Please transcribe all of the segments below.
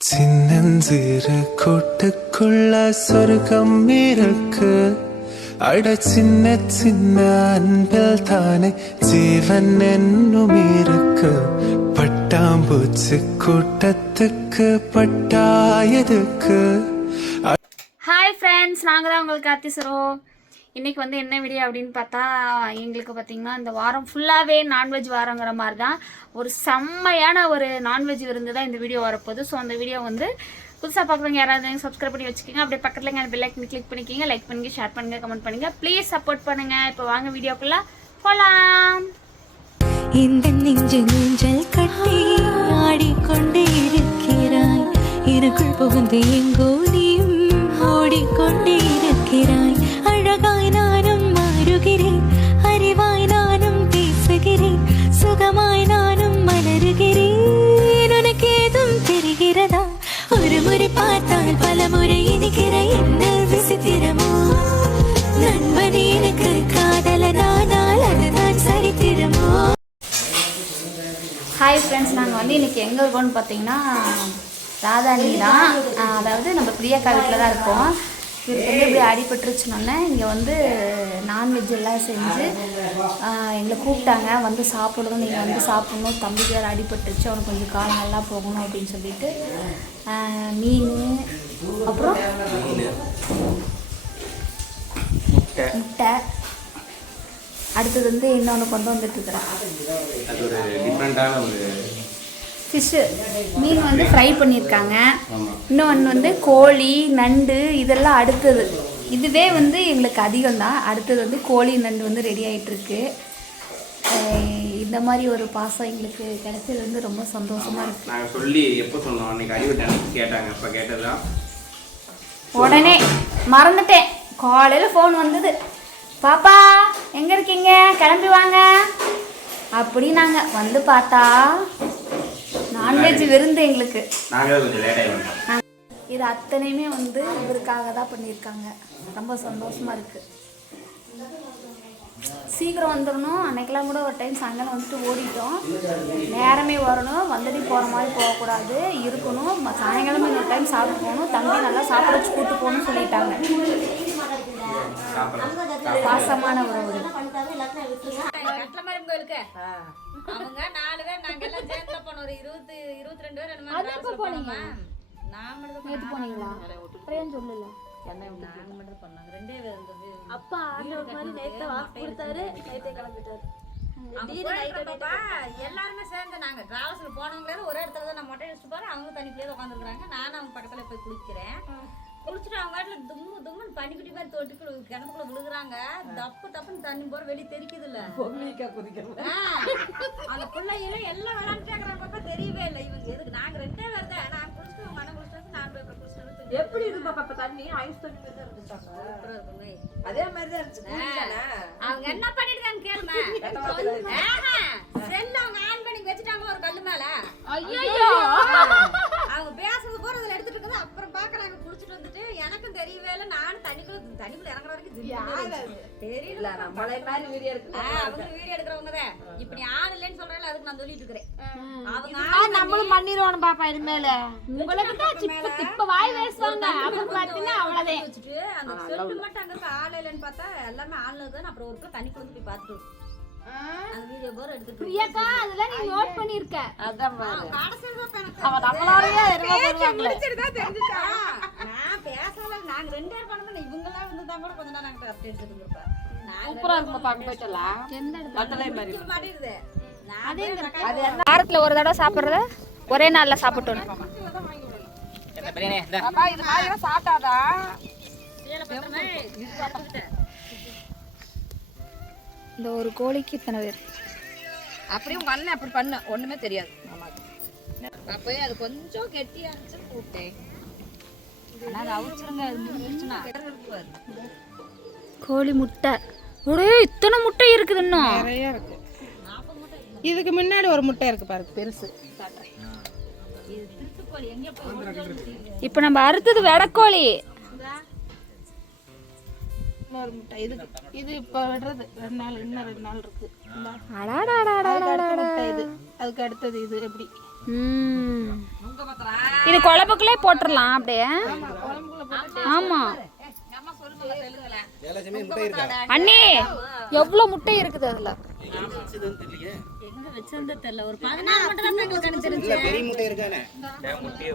சின்னஞ்சிறு கூட்டுக்குள்ள சொர்க்கம் இருக்கு. அட சின்ன சின்ன அன்பில் தானே ஜீவன் என்னும் இருக்கு. பட்டாம்பூச்சி கூட்டத்துக்கு பட்டாயதுக்கு. ஹாய் ஃப்ரெண்ட்ஸ், நாங்கள் தான் உங்களுக்கு கார்த்தி சரோ. இன்றைக்கி வந்து என்ன வீடியோ அப்படின்னு பார்த்தா, எங்களுக்கு பார்த்திங்கன்னா இந்த வாரம் ஃபுல்லாகவே நான்வெஜ் வாரங்கிற மாதிரி தான் ஒரு செம்மையான ஒரு நான்வெஜ் விருந்து தான் இந்த வீடியோ வரப்போகுது. ஸோ அந்த வீடியோ வந்து புதுசாக பார்க்குறவங்க யாராவது சப்ஸ்கிரைப் பண்ணி வச்சுக்கோங்க. அப்படியே பக்கத்தில் எங்கள் பெல் ஐக்கன் கிளிக் பண்ணிக்கிங்க, லைக் பண்ணுங்கள், ஷேர் பண்ணுங்கள், கமெண்ட் பண்ணுங்கள். ப்ளீஸ் சப்போர்ட் பண்ணுங்கள். இப்போ வாங்க வீடியோக்குள்ளே போகலாம். இந்த நெஞ்சு நெஞ்சல் கட்டி ஆடிக்கொண்டே இருக்கிறாய், எனக்குள் புகுந்து எங்கோ நீயும் ஓடிக்கொண்டே இருக்கிறாய். அழகாய் நானும் மாறுகிறேன், அறிவாய் நானும் பேசுகிறேன், சுகமாய் நானும் மலருகிறேன். உனக்கு ஏதும் தெரிகிறதா? ஒரு முறை பார்த்தால் பல முறை இனிக்கிற என்ன விசித்திரமோ? நண்பன் எனக்கு காதலனானால் அதுதான் சரித்திரமோ? ஹாய் ஃப்ரெண்ட்ஸ், நாங்கள் வந்து இன்றைக்கி எங்கே இருக்கோம்னு பார்த்தீங்கன்னா ராதாணி தான், அதாவது நம்ம பிரியாக்கா வீட்டில் தான் இருக்கோம். இவருக்கு வந்து இப்படி அடிபட்டுருச்சுனோடனே இங்கே வந்து நான்வெஜ் எல்லாம் செஞ்சு எங்களை கூப்பிட்டாங்க, வந்து சாப்பிடணும், நீங்கள் வந்து சாப்பிட்ணும், தம்பிக்கு வேறு அடிபட்டுருச்சு, அவனுக்கு கொஞ்சம் காலம் நல்லா போகணும் அப்படின்னு சொல்லிட்டு மீன், அப்புறம் முட்டை, அடுத்தது வந்து இன்னொன்று கொண்டு வந்துட்டுருக்குறேன் ஃபிஷ்ஷு, மீன் வந்து ஃப்ரை பண்ணியிருக்காங்க. இன்னொன்று வந்து கோழி, நண்டு, இதெல்லாம் அடுத்தது. இதுவே வந்து எங்களுக்கு அதிகம்தான். அடுத்தது வந்து கோழி, நண்டு வந்து ரெடி ஆகிட்டுருக்கு. இந்த மாதிரி ஒரு பாசம் எங்களுக்கு கிடைச்சது வந்து ரொம்ப சந்தோஷமாக இருக்குது. நாங்கள் சொல்லி எப்போ சொன்னோம், அன்றைக்கி அடிவிட்டாங்க கேட்டாங்க, இப்போ கேட்டதுதான் உடனே மறந்துட்டேன். காலையில் ஃபோன் வந்தது, பாப்பா எங்கே இருக்கீங்க, கிளம்பி வாங்க அப்படி. நாங்கள் வந்து பார்த்தா நான்வெஜ் விருந்து எங்களுக்கு. இது அத்தனையுமே வந்து இவருக்காக தான் பண்ணியிருக்காங்க. ரொம்ப சந்தோஷமாக இருக்குது. சீக்கிரம் வந்துடணும். அன்னைக்கெல்லாம் கூட ஒரு டைம் சாயங்காலம் வந்துட்டு ஓடிட்டோம். நேரமே வரணும், வந்துட்டு போகிற மாதிரி போகக்கூடாது, இருக்கணும். சாயங்காலம் இன்னொரு டைம் சாப்பிட்டு போகணும், தம்பி நல்லா சாப்பிட வச்சு கூப்பிட்டு போகணும்னு சொல்லிட்டாங்க. பாசமான உறவு. அவங்க 4 பேர், நாங்க எல்லாம் சேர்ந்து போனோம். ஒரு 22 பேர் என்ன போனீங்க? நான் மட்டும் போனீங்களா? அப்புறம் சொல்லல, நாங்க மட்டும் பண்ணாங்க. 2 பேர் இருந்தது. அப்பா ஆண்டவர் மாதிரி நைட் வாக்கு கொடுத்தாரு, நைட்டே கிளம்பிட்டாரு. எல்லாருமே சேர்ந்து நாங்க டிராவல்ஸ்ல போனவங்களே ஒரே இடத்துல தான் நான் மொட்டை அடிச்சுட்டு போறேன். அவங்க தனிக்குள்ளே உட்காந்துருக்காங்க. நானும் அவங்க பக்கத்துல போய் குளிக்கிறேன். குளிச்சுட்டு அவங்க வீட்டுல தும்முன்னு பனிக்குட்டி மாதிரி தொட்டுக்குள்ள கிணத்துக்குள்ள விழுகுறாங்க. தப்புன்னு தண்ணி போற வெளியே தெரிக்குது இல்ல, அந்த பிள்ளையில எல்லாம் விளையாண்டுட்டாங்க. தெரியவே இல்லை இவங்க எதுக்கு. நாங்க 2 பேர் தான். நான் குளிச்சுட்டு மனம் குளிச்சுட்டு 4 பேர் குளிச்சுட்டு எப்படி இருக்கு பாப்பா தண்ணி? ஐஸ் தண்ணி மாதிரி தான் இருந்துச்சாங்க. அதே மாதிரி தான் இருந்துச்சு. அவங்க என்ன பண்ணிருக்காங்க கேளுமா? செல்ல அவங்க ஆன் பண்ணி வச்சுட்டாங்க ஒரு கல்லு மேல. ஐயோ, அவங்க பேசுறது போற அதுல எடுத்துட்டு இருக்குது. அப்புறம் பாக்க நாங்க குளிச்சுட்டு வந்துட்டு எனக்கும் தெரியவே இல்லை. நானும் தண்ணிக்குள்ள இறங்குற வரைக்கும் தெரியல. நம்மளே மாதிரி வீடியோ இருக்கு. அவங்க வீடியோ எடுக்கிறவங்க தான். இப்படி ஆள் இல்லைன்னு சொல்றேன், அதுக்கு நான் சொல்லிட்டு இருக்கிறேன். அவங்க நம்மளும் பண்ணிடுவோம் பாப்பா. இது மேல உங்களுக்கு தான் இப்ப வாய் பேசுவாங்க, அப்புறம் பாத்தீங்கன்னா அவ்வளவுதான். வச்சுட்டு அந்த செல்லு மட்டும் அங்க இருக்க ஆள் இல்லைன்னு பார்த்தா எல்லாமே ஆள் தான். அப்புறம் ஒரு தண்ணிக்குள்ள வந்து போய் பார்த்துட்டு அந்த வீடியோ போற எடுத்துட்டு பிரியாக்கா அதெல்லாம் நீ நோட் பண்ணிருக்க. அதான் கடைசில அவ நம்மளோடயே என்னமோ சொல்லுவாங்க. தெரிஞ்சுச்சா? நான் பேசல. நாங்க 2 பேர் பண்ணோம். இவங்க எல்லாம் வந்து தான் கூட கொஞ்ச நேரம் நாங்க அப்டேட் எடுத்துட்டு இருப்போம். சூப்பரா இருக்கும் பாக்க போய்ட்டலாம். எந்த இடத்துல கட்டளை மாதிரி மாட்டிடுது. அது வாரத்துல ஒரு தடவை சாப்பிடுறத ஒரே நாள்ல சாப்பிட்டோம். என்ன பிரியாணி அப்பா இது மாதிரி சாப்பிட்டாதா இந்த ஒரு கோழிக்கு இத்தனை பேர். அப்படியே உங்க அண்ணன் அப்படி பண்ண ஒண்ணுமே தெரியாது. அப்போ அது கொஞ்சம் கெட்டியா இருந்துச்சு கூப்பிட்டேன். ஆனா அவுச்சுருங்க, அது முடிஞ்சிருச்சுன்னா கோழி முட்டை. ஒரே இத்தனை முட்டை இருக்குது. இன்னும் நிறைய இருக்கு. இதுக்கு முன்னாடி ஒரு முட்டை இருக்கு பாருங்க, பெருசு. இப்ப நம்ம அறுத்தது வெடக்கோழி. இன்னொரு முட்டை இதுக்கு. இது இப்ப விடுறது 2 நாள், இன்னும் 2 நாள் இருக்கு. அடாடாடாடாடாடா. முட்டை இது, அதுக்கு அடுத்தது இது. எப்படி இது குழம்புக்குள்ளே போட்டுடலாம் அப்படியே. ஆமா அண்ணி எவ்வளோ முட்டை இருக்குது அதுல. எங்க வச்சிருந்தா தெரியல, ஒரு 14 மட்டும் தான் எங்களுக்கு தெரிஞ்சு. பெரிய முட்டை இருக்கானே முட்டையே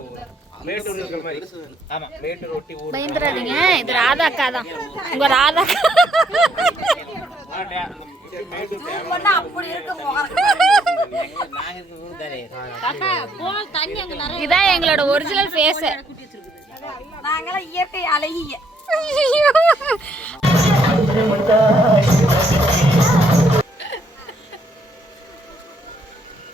மேட்டூர் இருக்கிற மாதிரி. ஆமா மேட்டூர் ரொட்டி ஊர். பயந்துடாதீங்க, இது ராதா அக்கா தான். உங்க ராதா அக்கா அப்படி இருக்கு. தண்ணி அங்க நிறைய. இதான் எங்களோட ஒரிஜினல் ஃபேஸ். நாங்களாம் இயற்கை அழகிய.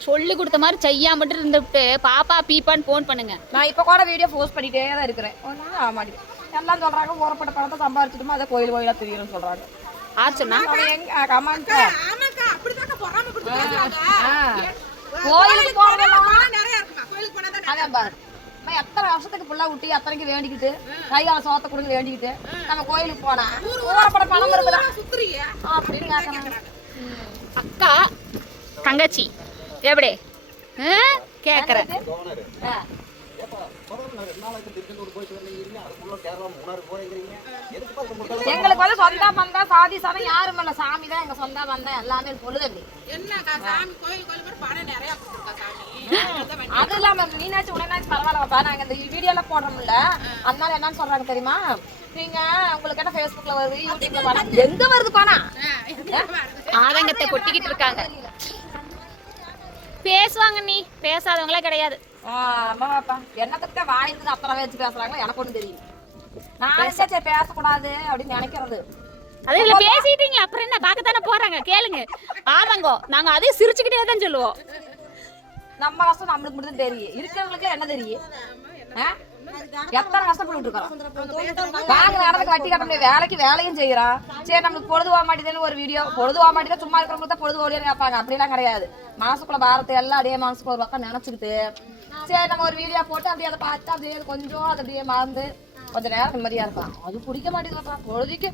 சொல்லி கொடுத்த மாதிரி செய்யா மட்டும் இருந்துட்டு பாப்பா பீப்பான்னு ஃபோன் பண்ணுங்க. நான் இப்போ கூட வீடியோ போஸ்ட் பண்ணிட்டே தான் இருக்கிறேன். ஒன்றும் ஆக மாட்டேங்குது. எல்லாம் சொல்றாங்க ஊறப்பட்ட பணத்தை சம்பாரிச்சிட்டுமா அதை கோயில் கோயிலா தெரியும்னு சொல்றாங்க. ஆச்சுன்னா கமெண்ட் கோயிலுக்கு போறதெல்லாம் அதான் பாரு. எத்தனை வருஷத்துக்கு புள்ள விட்டி அத்தனைக்கு வேண்டிக்கிட்டு கையால சோத்த கொடுங்க வேண்டிக்கிட்டு நம்ம கோயிலுக்கு போனா ஊறப்பட பணம் இருக்குதா அப்படின்னு கேட்கறாங்க. அக்கா தங்கச்சி எப்படி கேக்குறேன். எங்களுக்கு வந்து சொந்த பந்தம் சாதி சனம் யாரும் இல்ல, சாமி தான் எங்க சொந்த பந்தம் எல்லாமே பொழுது. அது இல்லாம நீனாச்சும் உடனாச்சும் பரவாயில்லப்பா, நாங்க இந்த வீடியோ எல்லாம் போடுறோம்ல, அதனால என்னன்னு சொல்றாங்க தெரியுமா, நீங்க உங்களுக்கு என்ன Facebookல வருது யூடியூப்ல பணம் எங்க வருது பணம் ஆதங்கத்தை கொட்டிக்கிட்டு இருக்காங்க. பேசுவாங்க, நீ பேசாதவங்களே கிடையாது. ஆமாப்பா, என்னத்துக்கிட்ட வாய்ந்து அப்புறம் வச்சு பேசுறாங்களோ எனக்கு ஒன்றும் தெரியும். நான் சரி பேசக்கூடாது அப்படின்னு நினைக்கிறது. அதே இல்ல பேசிட்டீங்களா அப்புறம் என்ன, பார்க்கத்தானே போறாங்க, கேளுங்க. ஆமாங்கோ, நாங்க அதே சிரிச்சுக்கிட்டே தான் சொல்லுவோம். நம்ம கஷ்டம் நம்மளுக்கு மட்டும் தெரியும், இருக்கிறவங்களுக்கு என்ன தெரியும்? எத்தனை கஷ்டப்பட்டு இருக்கிறோம். வாங்க நடந்துக்கு வட்டி கட்ட முடியாது, வேலைக்கு வேலையும் செய்யறோம். சரி நம்மளுக்கு பொழுது போக மாட்டேதுன்னு ஒரு வீடியோ, பொழுது போக மாட்டேதான் சும்மா இருக்கிறவங்களுக்கு தான் பொழுது ஓடியான்னு கேட்பாங்க. அப்படிலாம் கிடையாது. மனசுக்குள்ள பாரத்தை எல்லாம் அப்படியே மனசுக்கு ஒரு பக்கம் நினைச்சுக்கிட்டு சரி நம்ம ஒரு வீடியோ போட்டு அப்படியே அதை பார்த்து அப்படியே கொஞ்சம் அதை அப்படியே மறந்து கொஞ்ச நேரம் நிம்மதியா இருக்கலாம். அது பிடிக்க மாட்டேங்குதுப்பா, பொழுதுக்கு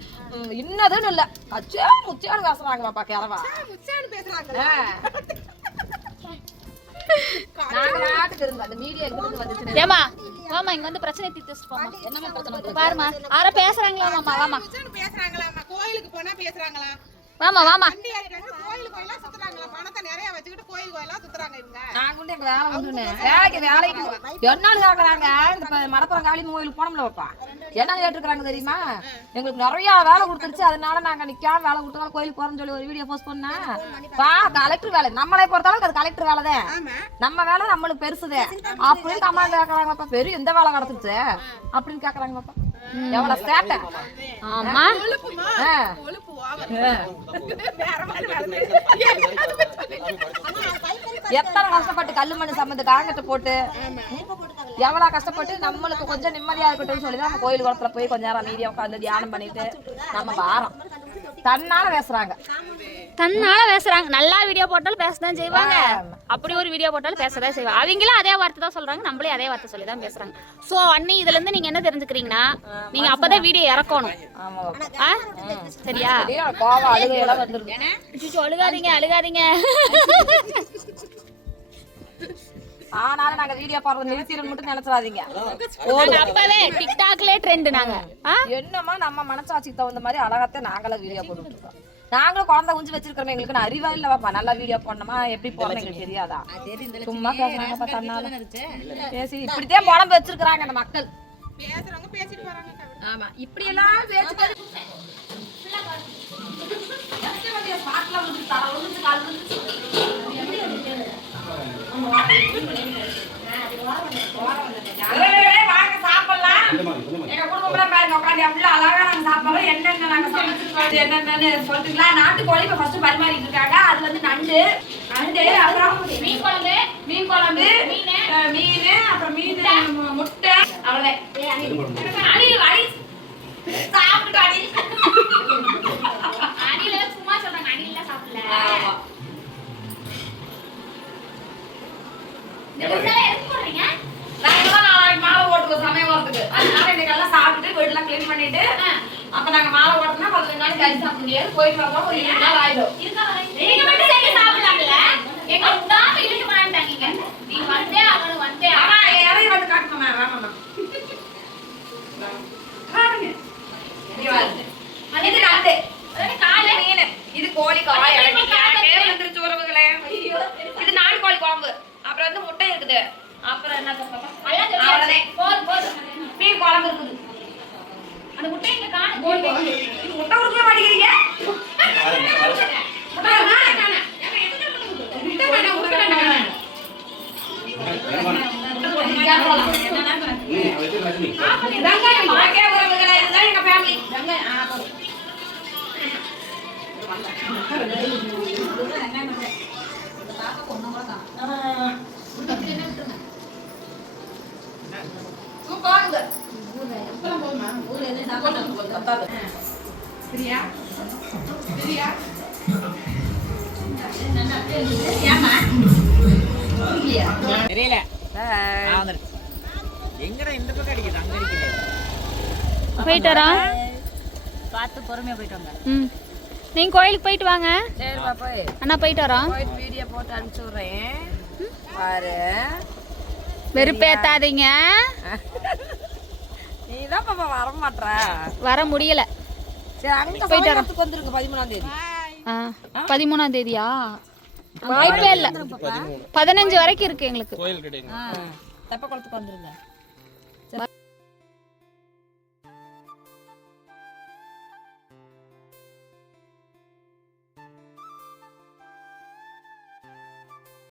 இன்னதுன்னு இல்ல கச்சா முச்சியான்னு பேசுறாங்கப்பா கிளவா. ஏமா வாமா இங்க வந்து பிரச்சனை தீர்த்து போமா. என்ன பிரச்சனை பாருமா, யார பேசுறாங்களா மாமா, வாமா பேசுறாங்களா கோயிலுக்கு போனா பேசுறாங்களா, வாமா வாமா கோயிலுக்கு எல்லாம் சுத்துறாங்களா, பணத்தை நிறைய வச்சுக்கிட்டு கோயிலுக்கு எல்லாம் சுத்துறாங்க இவங்க. நாங்க வந்து எங்க வேலை உண்டுன்னு வேலைக்கு என்னாலும் கேக்குறாங்க. இந்த மடப்புறம் காளி கோயிலுக்கு போனோம்ல வைப்பா, என்ன கேட்டுருக்காங்க தெரியுமா, எங்களுக்கு நிறைய வேலை கொடுத்துருச்சு, அதனால நாங்க நிக்காம வேலை கொடுத்தனால கோயிலுக்கு போறோம்னு சொல்லி ஒரு வீடியோ போஸ்ட் பண்ணா. கலெக்டர் வேலை நம்மளை பொறுத்தளவுக்கு அது கலெக்டர் வேலை தான், நம்ம வேலை நம்மளுக்கு பெருசுதே அப்படின்னு அம்மா கேக்குறாங்கப்பா. பெரிய எந்த வேலை கிடச்சிருச்சு அப்படின்னு கேக்குறாங்கப்பா. எவ்வளவு சேட்டை. ஆமா எத்தனை கஷ்டப்பட்டு கல்லு மண்ணு சம்மந்த காங்கத்தை போட்டு எவ்வளவு கஷ்டப்பட்டு நம்மளுக்கு கொஞ்சம் நிம்மதியா இருக்கட்டும் சொல்லிதான் நம்ம கோயில் குளத்துல போய் கொஞ்ச நேரம் அமைதியா உட்காந்து தியானம் பண்ணிட்டு நம்ம வாரம். தன்னால பேசுறாங்க, தன்னால பேசுறாங்க. நல்லா வீடியோ போட்டாலும் பேசதான் செய்வாங்க, அப்படி ஒரு வீடியோ போட்டாலும் பேசதான் செய்வாங்க. அவங்களும் அதே வார்த்தை தான் சொல்றாங்க, நம்மளே அதே வார்த்தை சொல்லி தான் பேசுறாங்க. சோ அண்ணி இதுல இருந்து நீங்க என்ன தெரிஞ்சுக்கிறீங்கன்னா, நீங்க அப்பதான் வீடியோ இறக்கணும். சரியா? கோவம் அழுகையெல்லாம் வந்துருது. அழுகாதீங்க அழுகாதீங்க. ஆனாலும் நாங்க வீடியோ போடுறது நிறுத்திடும் மட்டும் நினைச்சிடாதீங்க. அப்பவே டிக்டாக்ல ட்ரெண்ட் நாங்க. என்னமா நம்ம மனசாட்சிக்கு தகுந்த மாதிரி அழகாத்தே நாங்களும் வீடியோ போட்டுட்டு இருக்கோம். நாங்களும் குழந்தை குஞ்சு வச்சிருக்கிறோம், எங்களுக்கு அறிவா இல்லவாப்பா, நல்லா வீடியோ போடணுமா எப்படி போடணும் எங்களுக்கு தெரியாதா, சும்மா பேசுறாங்கப்பா. தன்னால பேசி இப்படித்தான் உடம்பு வச்சிருக்கிறாங்க அந்த மக்கள். பேசுறவங்க பேசிட்டு போறாங்க. ஆமா இப்படி எல்லாம் பேசிட்டு நாட்டுக்கோழி இப்ப ஃபர்ஸ்ட் பரிமாறிட்டு இருக்காங்க. அது வந்து நண்டு அப்புறம் மீன் குழம்பு மீன் அப்புறம் மீன் முட்டை அவ்வளவுதான். சும்மா சொல்றாங்க, அணில சாப்பிடல. மாலை ஓட்டுவோம் சமயம் வரதுக்கு, அதனால இன்னைக்கு எல்லாம் சாப்பிட்டு வீட்டுலாம் கிளீன் பண்ணிட்டு அப்ப நாங்க மாலை ஓட்டணும்னா 15 நாளைக்கு கறி சாப்பிட முடியாது. போயிட்டு வரலாம் ஒரு 2 நாள் ஆயிடும். நீங்க மட்டும் சேர்ந்து சாப்பிடலாம்ல, எங்க விடாம இழுத்து பண்ணாங்க. நீங்க வந்தே ஆகணும், வந்தே ஆகணும். ஆமா, இறங்கி வந்து காட்டுமா ராமண்ணா. பாருங்க. இங்க பாருங்க. இது நண்டு. இது கோழி காய். பேர் வந்துருச்சு உறவுகளே. இது நாடு கோழி குழம்பு. அப்புறம் வந்து முட்டை இருக்குது. அப்புறம் என்ன பாப்பா? அவ்வளவுதான். போதும். மீன் குழம்பு இருக்குது. அந்த முட்டை இங்க காணும், கோழி குழம்பு. இது முட்டை உருக்க மாட்டேங்கிறீங்க? முட்டை உருக்க உறவுகளே, இதுதான் எங்க ஃபேமிலி. தெரியல எங்கடா இந்த பக்கம் அடிக்குது அங்க அடிக்குது போயிட்டு வரோம். பார்த்து பொறுமையா போயிட்டு வாங்க. ம், நீங்க கோயிலுக்கு போயிட்டு வாங்க. சரி பாப்பா, அண்ணா போயிட்டு வரோம். போயிட்டு வீடியோ போட்டு அனுப்பிச்சு விடுறேன் பாரு. வெறுப்பேத்தாதீங்க. நீதான் பாப்பா வர மாட்ற. வர முடியல. சரி அங்க போயிட்டு வந்துருங்க 13ஆம் தேதி. 13ஆம் தேதியா? வாய்ப்பே இல்ல. 15 வரைக்கும் இருக்கு எங்களுக்கு. கோயில் கிடையாது தெப்ப குளத்துக்கு வந்துருங்க.